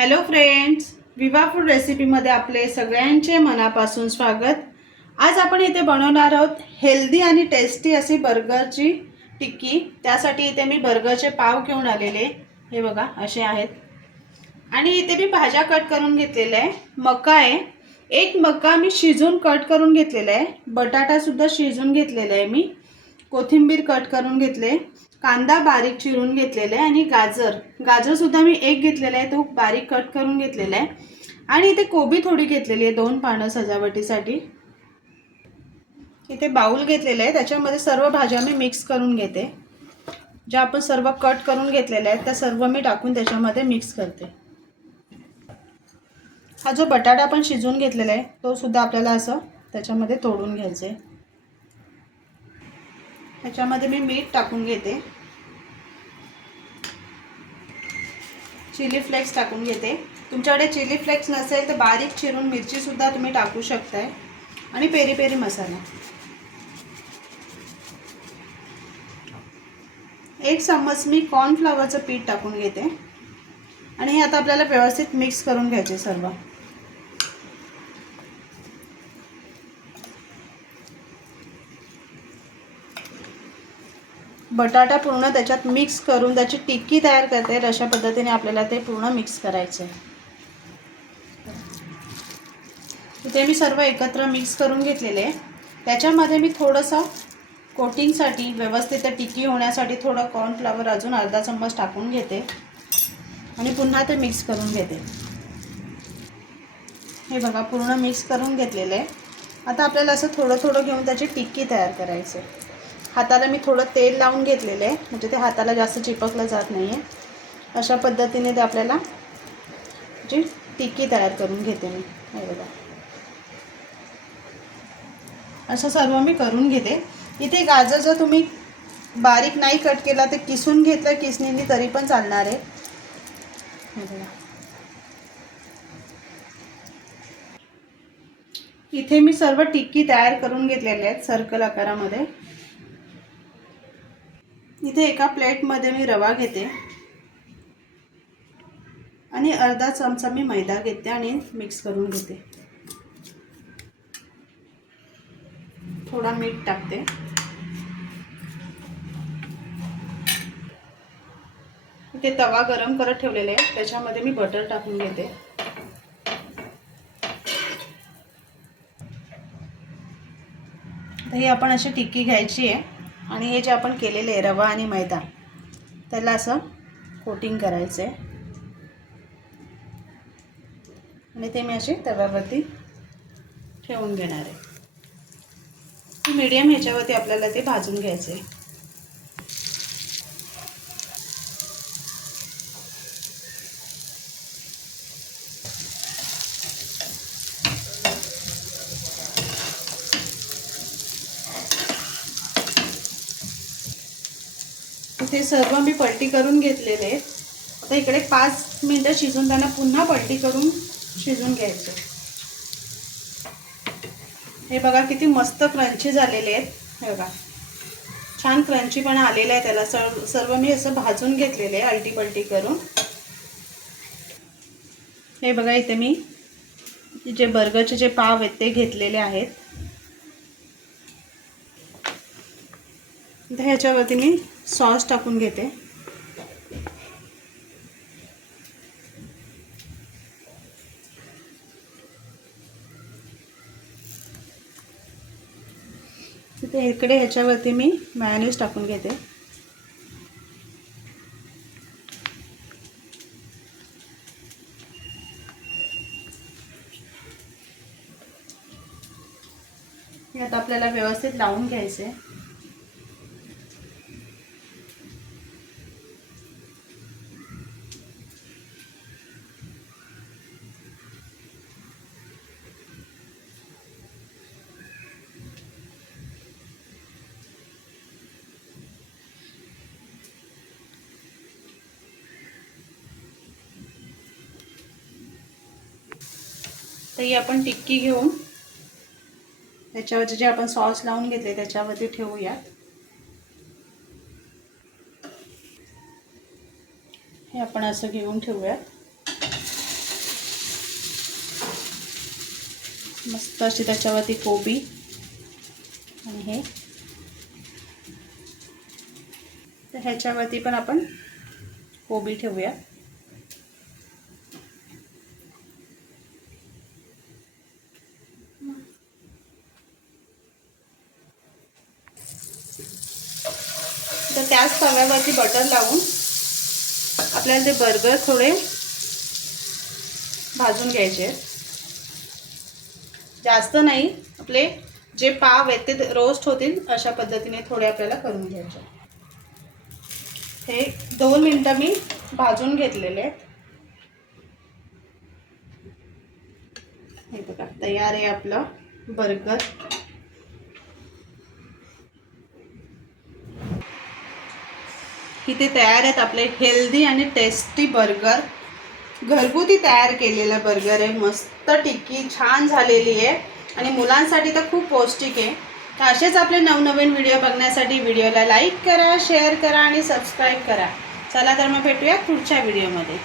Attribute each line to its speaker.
Speaker 1: Hello friends viva food रेसिपीमध्ये आपले सगळ्यांचे मनापासून स्वागत. आज आपण इथे बनवणार आहोत हेल्दी आणि टेस्टी अशी बर्गरची टिक्की. त्यासाठी इथे मी बर्गरचे पाव घेऊन आलेले. हे बघा असे आहेत. आणि इथे मी भाज्या कट करून घेतलेल्या आहे. मका आहे. एक मका मी शिजून कट करून घेतलेला आहे. बटाटासुद्धा शिजून घेतलेला आहे मी. कोथिंबीर कट करून घेतले. कांदा बारीक चिरून घेतलेला आहे आणि गाजर. गाजरसुद्धा मी एक घेतलेला आहे तो बारीक कट करून घेतलेला आहे. आणि इथे कोबी थोडी घेतलेली आहे दोन पानं सजावटीसाठी. इथे बाऊल घेतलेलं आहे त्याच्यामध्ये सर्व भाज्या मी मिक्स करून घेते. ज्या आपण सर्व कट करून घेतलेल्या आहेत त्या सर्व मी टाकून त्याच्यामध्ये मिक्स करते. हा जो बटाटा आपण शिजवून घेतलेला आहे तो सुद्धा आपल्याला असं त्याच्यामध्ये तोडून घ्यायचं आहे ह्याच्यामध्ये मी मीठ टाकून घेते. चिली फ्लेक्स टाकून घेते. तुमच्याकडे चिली फ्लेक्स नसेल तर बारीक चिरून मिरचीसुद्धा तुम्ही टाकू शकताय. आणि पेरी पेरी मसाला. एक चम्मच मी कॉर्नफ्लॉवरचं पीठ टाकून घेते. आणि हे आता आपल्याला व्यवस्थित मिक्स करून घ्यायचे सर्व. बटाटा पूर्ण त्याच्यात मिक्स करून त्याची टिक्की तयार करते. अशा पद्धतीने आपल्याला ते पूर्ण मिक्स करायचं. आहे इथे मी सर्व एकत्र मिक्स करून घेतलेले. आहे त्याच्यामध्ये मी थोडंसं कोटिंगसाठी व्यवस्थित टिक्की होण्यासाठी थोडं कॉर्नफ्लावर अजून अर्धा चम्मच टाकून घेते. आणि पुन्हा ते मिक्स करून घेते. हे बघा पूर्ण मिक्स करून घेतलेलं. आहे आता आपल्याला असं थोडं थोडं घेऊन त्याची टिक्की तयार करायची. आहे हाताला मी थोडं तेल लावून घेतलेलं आहे. म्हणजे ते हाताला जास्त चिपकलं जात नाही आहे अशा पद्धतीने ते आपल्याला जी टिक्की तयार करून घेते मी. हे बघा. असं सर्व मी करून घेते. इथे गाजर जर तुम्ही बारीक नाही कट केला तर किसून घेतलं किसणीने तरी पण चालणार आहे. हे बघा. इथे मी सर्व टिक्की तयार करून घेतलेल्या आहेत सर्कल आकारामध्ये. इथे एका प्लेटमध्ये मी रवा घेते. आणि अर्धा चमचा मी मैदा घेते आणि मिक्स करून घेते. थोडा मीठ टाकते. इथे तवा गरम करत ठेवलेला आहे. त्याच्यामध्ये मी बटर टाकून घेते. तर ही आपण अशी टिक्की घ्यायची आहे. आणि हे जे आपण केलेले आहे रवा आणि मैदा त्याला असं कोटिंग करायचं आहे आणि ते मी असे तव्यावरती ठेवून घेणार आहे. मीडियम ह्याच्यावरती आपल्याला ते भाजून घ्यायचं आहे ते सर्व मी पलटी करून घेतलेले आहेत. आता इकडे पाच मिनटं शिजून त्यांना पुन्हा पलटी करून शिजून घ्यायचे. हे बघा किती मस्त क्रंची झालेले आहेत. हे बघा. छान क्रंची पण आलेलं आहे त्याला. सर्व सर्व मी असं भाजून घेतलेले आहे अलटी पलटी करून. हे बघा इथे मी जे बर्गरचे जे पाव आहेत ते घेतलेले आहेत. आता ह्याच्यावरती मी सॉस टाकून घेते. तिथे इकडे ह्याच्यावरती मी मॅनेज टाकून घेते. हे आता आपल्याला व्यवस्थित लावून घ्यायचे. तर ही आपण टिक्की घेऊन त्याच्यावरती जे आपण सॉस लावून घेतले त्याच्यावरती ठेवूयात. हे आपण असं घेऊन ठेवूयात. मस्त अशी त्याच्यावरती कोबी आणि हे. तर ह्याच्यावरती पण आपण कोबी ठेवूया त्याच तव्यावरती बटर लावून आपल्याला ते बर्गर थोडे भाजून घ्यायचे जास्त नाही आपले जे पाव आहेत ते रोस्ट होतील अशा पद्धतीने थोडे आपल्याला करून घ्यायचे हे दोन मिनटं मी भाजून घेतलेले आहेत. हे बघा तयार आहे आपलं बर्गर की ते तयार आहेत. आपले हेल्दी आणि टेस्टी बर्गर घरगुती तयार केलेला बर्गर आहे. मस्त टिक्की छान झालेली आहे. आणि मुलांसाठी तर खूप पौष्टिक आहे. तर असेच आपले नवनवीन व्हिडिओ बघण्यासाठी व्हिडिओला लाईक करा शेअर करा आणि सबस्क्राईब करा. चला तर मग भेटूया पुढच्या व्हिडिओमध्ये